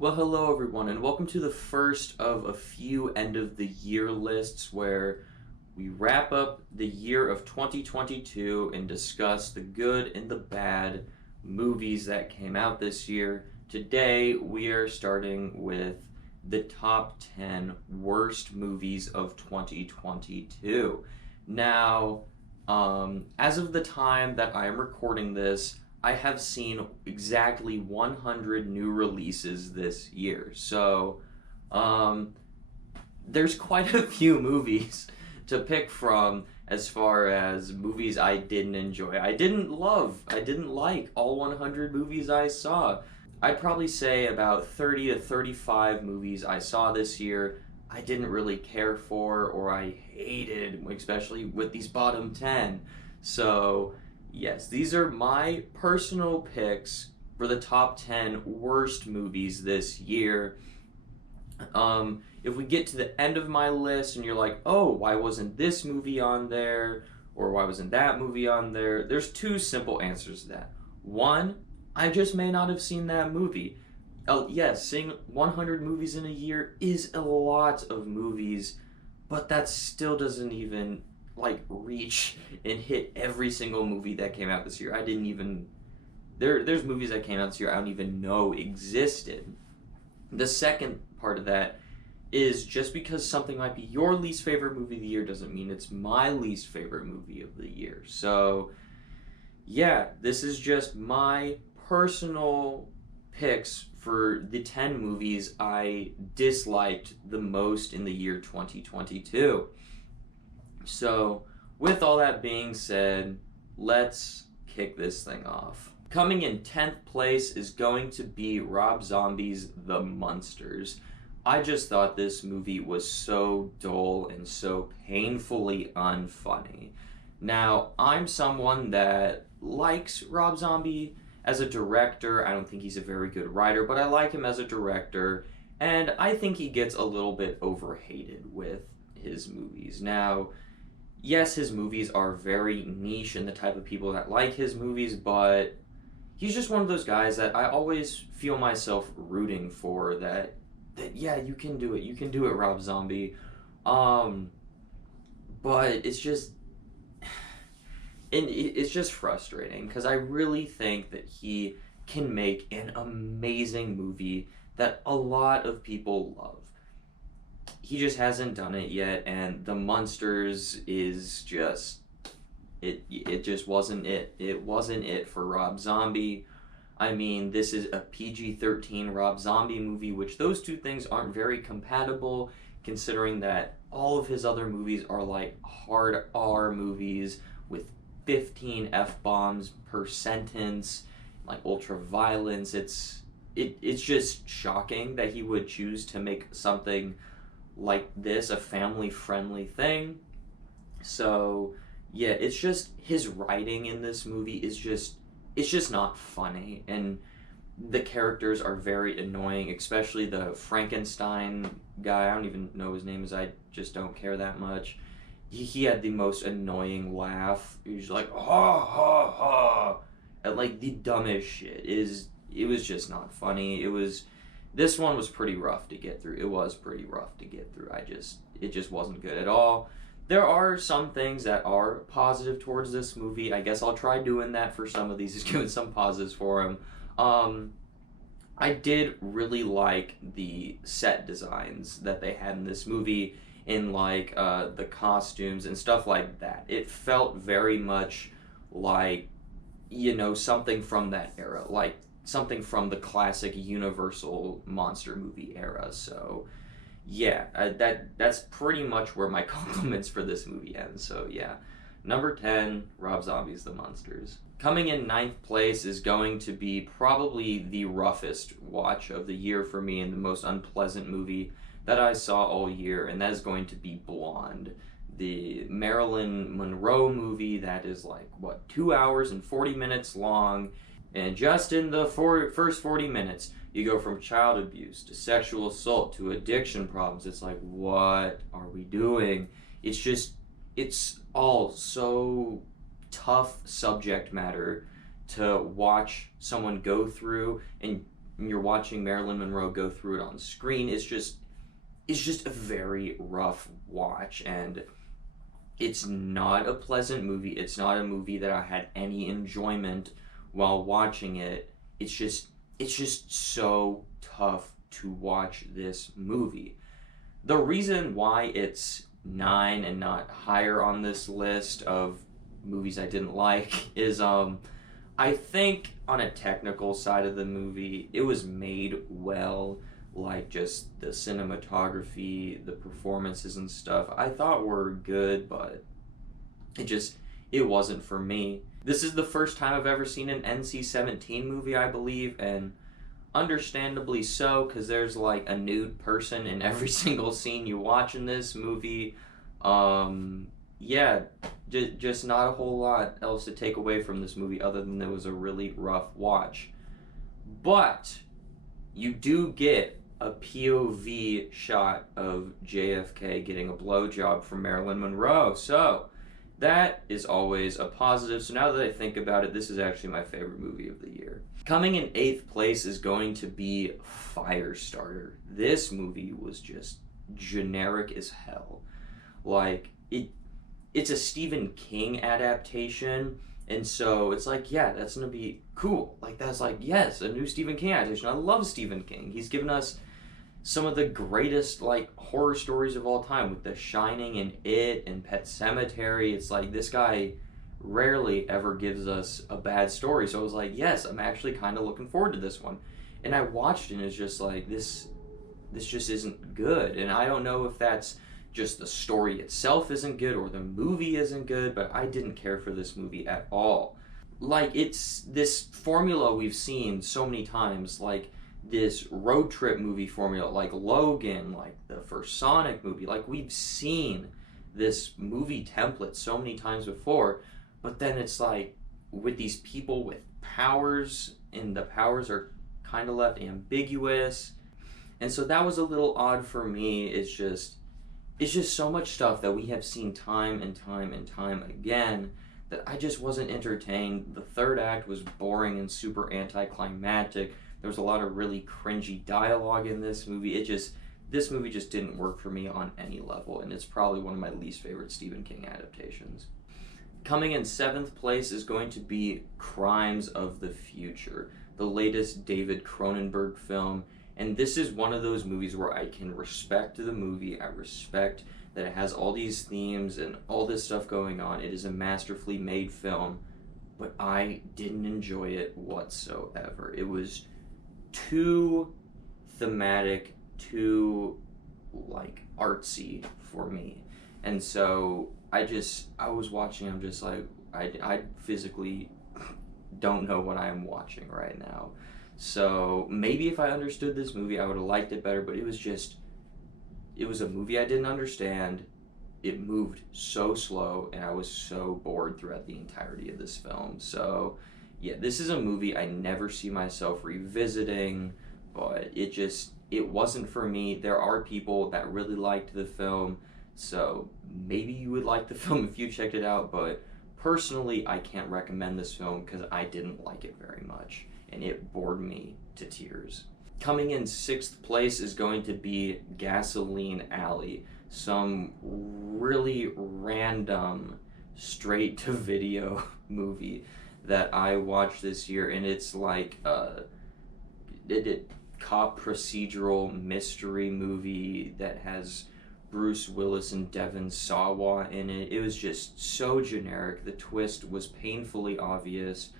Well, hello everyone, and welcome to the first of a few end of the year lists where we wrap up the year of 2022 and discuss the good and the bad movies that came out this year. Today, we are starting with the top 10 worst movies of 2022. Now, as of the time that I am recording this, I have seen exactly 100 new releases this year. So, um, there's quite a few movies to pick from as far as movies I didn't enjoy. I didn't like all 100 movies I saw. I'd probably say about 30 to 35 movies I saw this year I didn't really care for or I hated, especially with these bottom 10. So, yes, these are my personal picks for the top 10 worst movies this year. If we get to the end of my list and you're like, oh, why wasn't this movie on there? Or why wasn't that movie on there? There's two simple answers to that. One, I just may not have seen that movie. Yes, seeing 100 movies in a year is a lot of movies, but that still doesn't even reach and hit every single movie that came out this year. I didn't even there's movies that came out this year I don't even know existed. The second part of that is just because something might be your least favorite movie of the year doesn't mean it's my least favorite movie of the year. So, yeah, this is just my personal picks for the 10 movies I disliked the most in the year 2022. So, with all that being said, let's kick this thing off. Coming in 10th place is going to be Rob Zombie's The Munsters. I just thought this movie was so dull and so painfully unfunny. Now, I'm someone that likes Rob Zombie as a director. I don't think he's a very good writer, but I like him as a director, and I think he gets a little bit overhated with his movies. Now, yes, his movies are very niche and the type of people that like his movies, but he's just one of those guys that I always feel myself rooting for that yeah, you can do it. You can do it, Rob Zombie. But it's just it's just frustrating because I really think that he can make an amazing movie that a lot of people love. He just hasn't done it yet, and The Munsters is just it just wasn't it. It wasn't it for Rob Zombie. I mean, this is a PG-13 Rob Zombie movie, which those two things aren't very compatible, considering that all of his other movies are like hard R movies with 15 F-bombs per sentence, like ultra violence. It's just shocking that he would choose to make something like this a family-friendly thing. So, yeah, it's just his writing in this movie is just it's just not funny, and the characters are very annoying, especially the Frankenstein guy. I don't even know his name, as I just don't care that much. He had the most annoying laugh. He was like, ha ha ha, and like the dumbest shit. It was just not funny. This one was pretty rough to get through. It was pretty rough to get through. It just wasn't good at all. There are some things that are positive towards this movie. I guess I'll try doing that for some of these, just giving some positives for them. I did really like the set designs that they had in this movie, in like the costumes and stuff like that. It felt very much like, something from that era, like something from the classic Universal monster movie era. So, yeah, that's pretty much where my compliments for this movie end. So, yeah. Number 10, Rob Zombie's The Munsters. Coming in 9th place is going to be probably the roughest watch of the year for me and the most unpleasant movie that I saw all year, and that is going to be Blonde, the Marilyn Monroe movie that is 2 hours and 40 minutes long, and just in the first 40 minutes, you go from child abuse to sexual assault to addiction problems. It's like, what are we doing? It's all so tough subject matter to watch someone go through, and you're watching Marilyn Monroe go through it on screen. It's just a very rough watch, and it's not a pleasant movie. It's not a movie that I had any enjoyment while watching it. It's just so tough to watch this movie. The reason why it's 9 and not higher on this list of movies I didn't like is I think on a technical side of the movie, it was made well, like just the cinematography, the performances and stuff. I thought were good, but it wasn't for me. This is the first time I've ever seen an NC-17 movie, I believe, and understandably so, because there's like a nude person in every single scene you watch in this movie. Yeah, just not a whole lot else to take away from this movie other than it was a really rough watch. But you do get a POV shot of JFK getting a blowjob from Marilyn Monroe, so that is always a positive. So now that I think about it, this is actually my favorite movie of the year. Coming in 8th place is going to be Firestarter. This movie was just generic as hell. Like, it's a Stephen King adaptation, and so it's like, yeah, that's gonna be cool. Like, that's like, yes, a new Stephen King adaptation. I love Stephen King. He's given us some of the greatest like horror stories of all time with The Shining and It and Pet Sematary. It's like this guy rarely ever gives us a bad story. So I was like, yes, I'm actually kind of looking forward to this one. And I watched it and it's just like this just isn't good. And I don't know if that's just the story itself isn't good or the movie isn't good, but I didn't care for this movie at all. Like, it's this formula we've seen so many times, like this road trip movie formula, like Logan, like the first Sonic movie. Like, we've seen this movie template so many times before, but then it's like with these people with powers, and the powers are kind of left ambiguous. And so that was a little odd for me. It's just so much stuff that we have seen time and time and time again that I just wasn't entertained. The third act was boring and super anticlimactic. There was a lot of really cringy dialogue in this movie. This movie just didn't work for me on any level, and it's probably one of my least favorite Stephen King adaptations. Coming in 7th place is going to be Crimes of the Future, the latest David Cronenberg film. And this is one of those movies where I can respect the movie. I respect that it has all these themes and all this stuff going on. It is a masterfully made film, but I didn't enjoy it whatsoever. It was too thematic, too like artsy for me. And so I was watching, I'm just like, I physically don't know what I am watching right now. So maybe if I understood this movie, I would have liked it better, but it was a movie I didn't understand. It moved so slow, and I was so bored throughout the entirety of this film. So yeah, this is a movie I never see myself revisiting, but it wasn't for me. There are people that really liked the film, so maybe you would like the film if you checked it out, but personally, I can't recommend this film because I didn't like it very much, and it bored me to tears. Coming in 6th place is going to be Gasoline Alley, some really random straight-to-video movie that I watched this year, and it's like a cop procedural mystery movie that has Bruce Willis and Devon Sawa in it. It was just so generic. The twist was painfully obvious.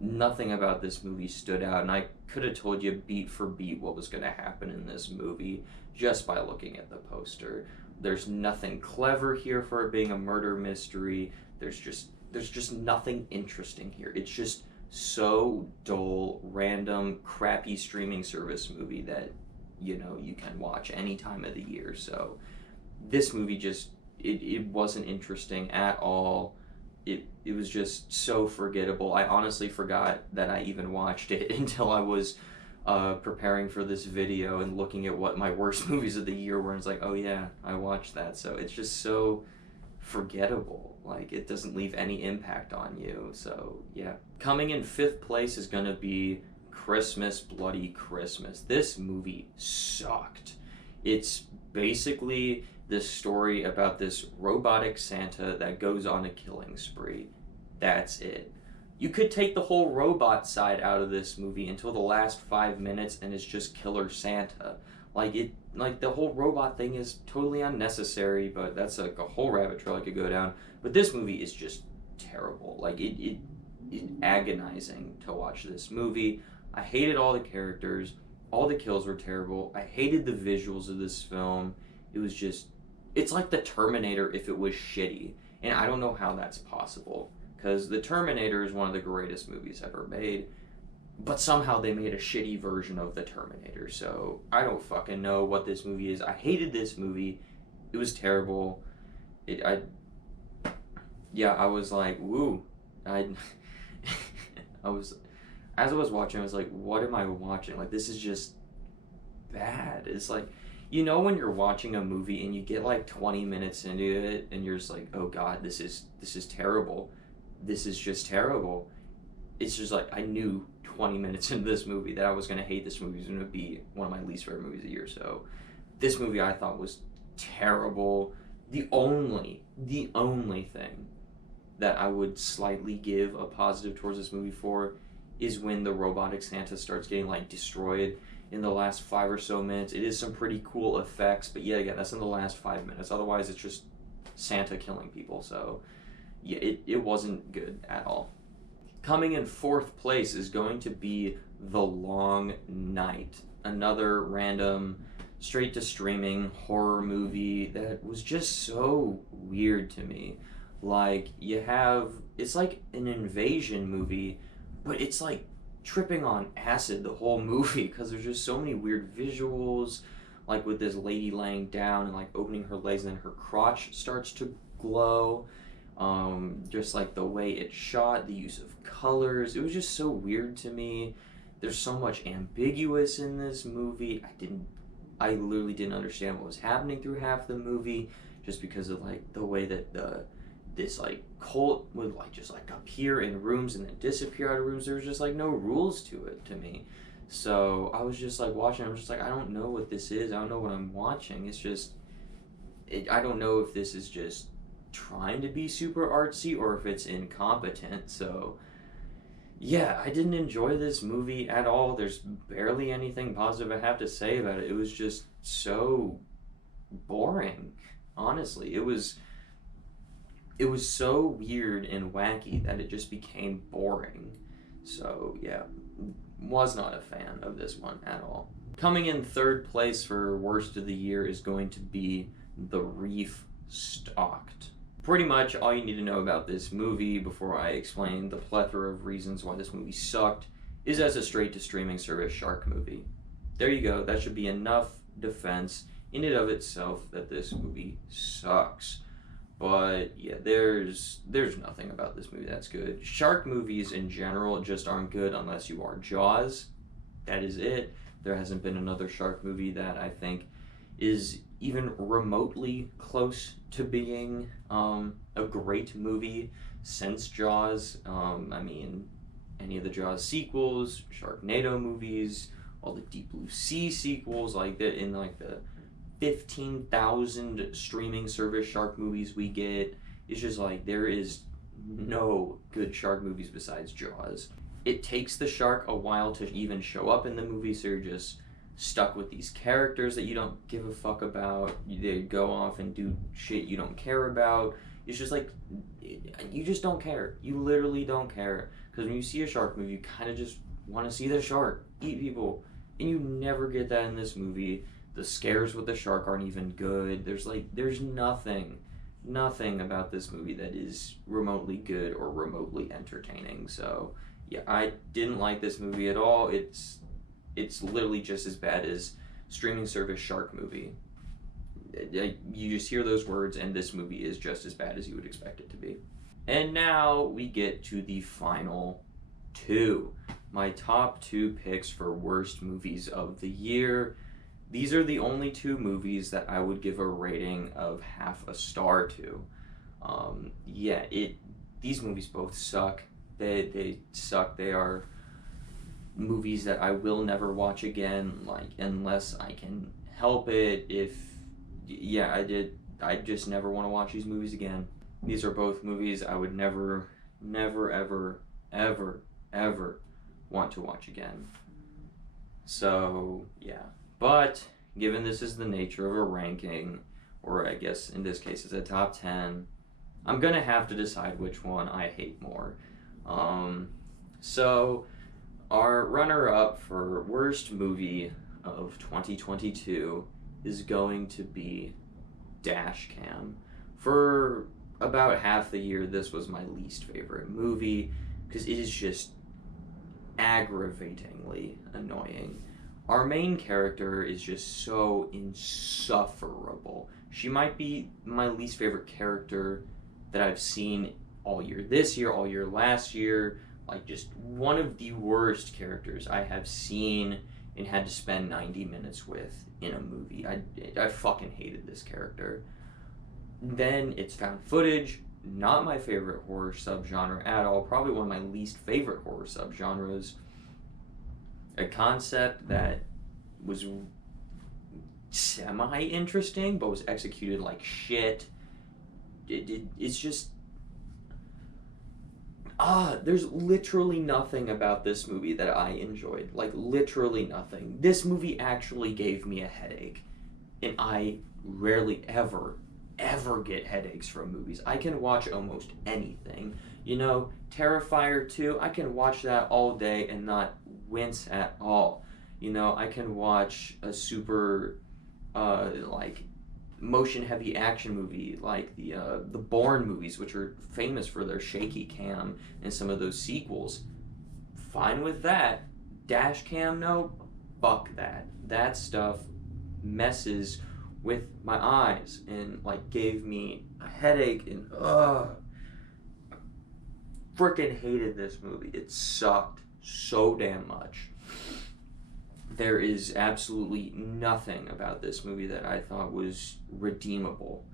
Nothing about this movie stood out, and I could have told you beat for beat what was going to happen in this movie just by looking at the poster. There's nothing clever here for it being a murder mystery. There's just nothing interesting here. It's just so dull, random, crappy streaming service movie that, you know, you can watch any time of the year. So this movie just, it wasn't interesting at all. It was just so forgettable. I honestly forgot that I even watched it until I was preparing for this video and looking at what my worst movies of the year were, and it's like, oh yeah, I watched that. So it's just so forgettable. Like, it doesn't leave any impact on you. So yeah. Coming in 5th place is gonna be Christmas, Bloody Christmas. This movie sucked. It's basically this story about this robotic Santa that goes on a killing spree. That's it. You could take the whole robot side out of this movie until the last 5 minutes and it's just Killer Santa. Like the whole robot thing is totally unnecessary, but that's like a whole rabbit trail I could go down. But this movie is just terrible. Like it agonizing to watch this movie. I hated all the characters. All the kills were terrible. I hated the visuals of this film. It was just, it's like the Terminator if it was shitty. And I don't know how that's possible. Because the Terminator is one of the greatest movies ever made. But somehow they made a shitty version of the Terminator. So I don't fucking know what this movie is. I hated this movie. It was terrible. I was like, woo. As I was watching, I was like, what am I watching? Like, this is just bad. It's like, you know when you're watching a movie and you get like 20 minutes into it and you're just like, oh God, this is terrible. This is just terrible. It's just like, I knew 20 minutes into this movie that I was going to hate this movie. It was going to be one of my least favorite movies of the year. So this movie I thought was terrible. The only thing that I would slightly give a positive towards this movie for is when the robotic Santa starts getting like destroyed in the last 5 or so minutes. It is some pretty cool effects, but yet again, that's in the last 5 minutes. Otherwise, it's just Santa killing people. So yeah, it wasn't good at all. Coming in 4th place is going to be The Long Night, another random straight to streaming horror movie that was just so weird to me. Like, it's like an invasion movie, but it's like tripping on acid the whole movie because there's just so many weird visuals, like with this lady laying down and like opening her legs and then her crotch starts to glow. Just like the way it's shot, the use of colors, it was just so weird to me. There's so much ambiguous in this movie. I literally didn't understand what was happening through half the movie just because of like the way that this like cult would like just like appear in rooms and then disappear out of rooms. There was just like no rules to it to me. So I was just like watching, I'm just like, I don't know what this is. I don't know what I'm watching. It's just, I don't know if this is just trying to be super artsy or if it's incompetent. So yeah, I didn't enjoy this movie at all. There's barely anything positive I have to say about it. It was just so boring, honestly. It was so weird and wacky that it just became boring. So yeah, was not a fan of this one at all. Coming in 3rd place for worst of the year is going to be The Reef Stalked. Pretty much all you need to know about this movie before I explain the plethora of reasons why this movie sucked is as a straight to streaming service shark movie. There you go. That should be enough defense in and of itself that this movie sucks. But yeah, there's nothing about this movie that's good. Shark movies in general just aren't good unless you are Jaws. That is it. There hasn't been another shark movie that I think is even remotely close to being a great movie since Jaws. I mean, any of the Jaws sequels, Sharknado movies, all the Deep Blue Sea sequels, like that in like the 15,000 streaming service shark movies we get. It's just like there is no good shark movies besides Jaws. It takes the shark a while to even show up in the movie, so you're just stuck with these characters that you don't give a fuck about. They go off and do shit you don't care about. It's just like, you just don't care. You literally don't care. Because when you see a shark movie, you kind of just want to see the shark eat people. And you never get that in this movie. The scares with the shark aren't even good. There's nothing about this movie that is remotely good or remotely entertaining. So yeah, I didn't like this movie at all. It's literally just as bad as streaming service shark movie. You just hear those words and this movie is just as bad as you would expect it to be. And now we get to the final 2. My top 2 picks for worst movies of the year. These are the only 2 movies that I would give a rating of half a star to. These movies both suck. They suck. They are movies that I will never watch again, like, unless I can help it. Yeah, I just never want to watch these movies again. These are both movies I would never, never, ever, ever, ever want to watch again. So, yeah. But, given this is the nature of a ranking, or I guess in this case it's a top 10, I'm gonna have to decide which one I hate more. So, our runner-up for worst movie of 2022 is going to be Dashcam. For about half the year, this was my least favorite movie because it is just aggravatingly annoying. Our main character is just so insufferable. She might be my least favorite character that I've seen all year this year, all year last year. Like, just one of the worst characters I have seen and had to spend 90 minutes with in a movie. I fucking hated this character. Then it's found footage, not my favorite horror subgenre at all, probably one of my least favorite horror subgenres. A concept that was semi-interesting, but was executed like shit. It's just... there's literally nothing about this movie that I enjoyed. Like, literally nothing. This movie actually gave me a headache. And I rarely ever get headaches from movies. I can watch almost anything. You know, Terrifier 2, I can watch that all day and not wince at all. You know, I can watch a super, like, motion-heavy action movie like the Bourne movies, which are famous for their shaky cam, and some of those sequels. Fine with that. Dashcam, no, fuck that. That stuff messes with my eyes and like gave me a headache, and freaking hated this movie. It sucked so damn much. There is absolutely nothing about this movie that I thought was redeemable.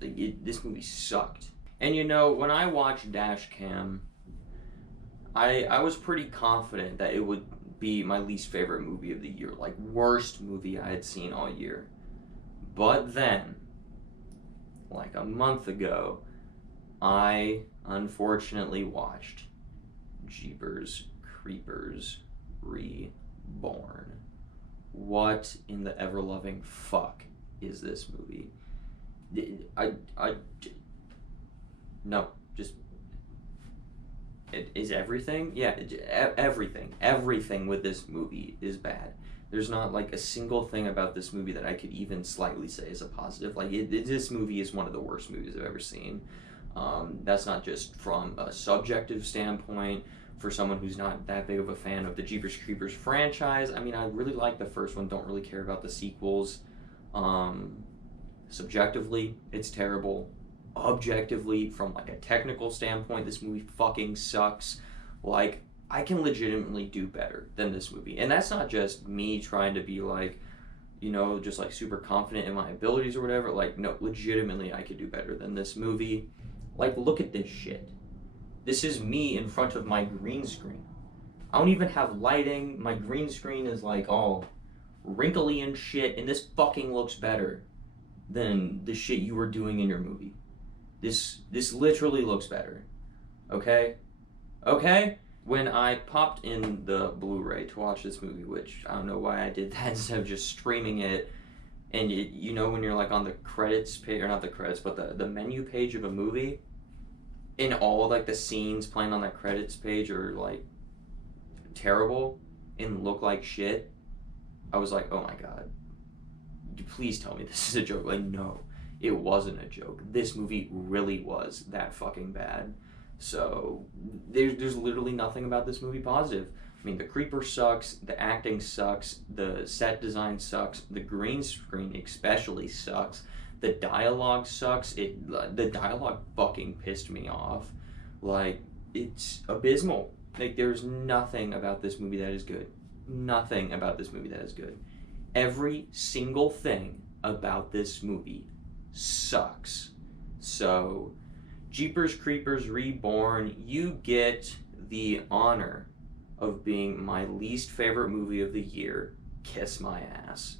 This movie sucked. And you know, when I watched Dashcam, I was pretty confident that it would be my least favorite movie of the year, like worst movie I had seen all year. But then, like a month ago, I unfortunately watched Jeepers Creepers Reborn. What in the ever-loving fuck is this movie? No, just... Is everything? Yeah, everything with this movie is bad. There's not like a single thing about this movie that I could even slightly say is a positive. Like, this movie is one of the worst movies I've ever seen. That's not just from a subjective standpoint, for someone who's not that big of a fan of the Jeepers Creepers franchise. I mean, I really like the first one, don't really care about the sequels. Subjectively, it's terrible. Objectively, from like a technical standpoint, this movie fucking sucks. Like, I can legitimately do better than this movie. And that's not just me trying to be like, you know, just like super confident in my abilities or whatever. Like, no, legitimately I could do better than this movie. Like, look at this shit. This is me in front of my green screen. I don't even have lighting. My green screen is like all wrinkly and shit, and this fucking looks better than the shit you were doing in your movie. This literally looks better. Okay? Okay? When I popped in the Blu-ray to watch this movie, which I don't know why I did that instead of just streaming it, and you know when you're like on the credits page, or not the credits, but the menu page of a movie, and all like the scenes playing on the credits page are like terrible and look like shit, I was like, oh my god, please tell me this is a joke. Like, no, it wasn't a joke. This movie really was that fucking bad. So there's literally nothing about this movie positive. I mean, the creeper sucks, the acting sucks, the set design sucks, the green screen especially sucks, the dialogue sucks. The dialogue fucking pissed me off. Like, it's abysmal. Like, there's nothing about this movie that is good. Nothing about this movie that is good. Every single thing about this movie sucks. So, Jeepers Creepers Reborn, you get the honor of being my least favorite movie of the year, Kiss My Ass.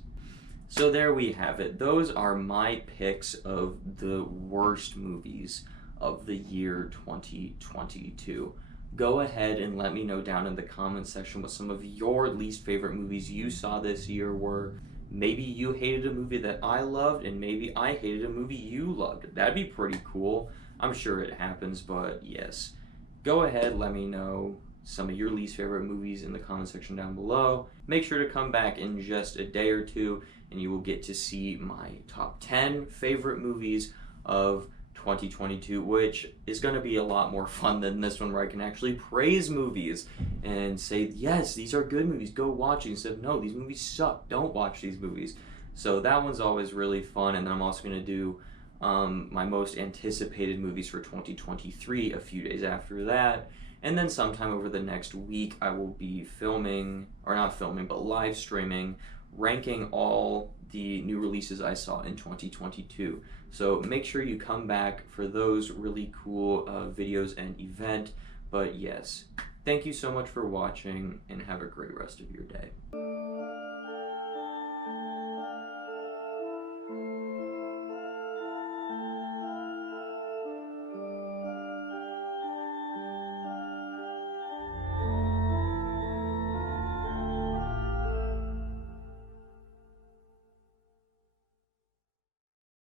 So there we have it. Those are my picks of the worst movies of the year 2022. Go ahead and let me know down in the comment section what some of your least favorite movies you saw this year were. Maybe you hated a movie that I loved, and maybe I hated a movie you loved. That'd be pretty cool. I'm sure it happens, but yes. Go ahead, let me know some of your least favorite movies in the comment section down below. Make sure to come back in just a day or two, and you will get to see my top 10 favorite movies of 2022, which is going to be a lot more fun than this one, where I can actually praise movies and say, yes, these are good movies, go watch it, instead of, no, these movies suck, don't watch these movies. So that one's always really fun. And then I'm also going to do my most anticipated movies for 2023 a few days after that. And then sometime over the next week, I will be filming, or not filming, but live streaming, ranking all the new releases I saw in 2022. So make sure you come back for those really cool videos and event. But yes, thank you so much for watching, and have a great rest of your day.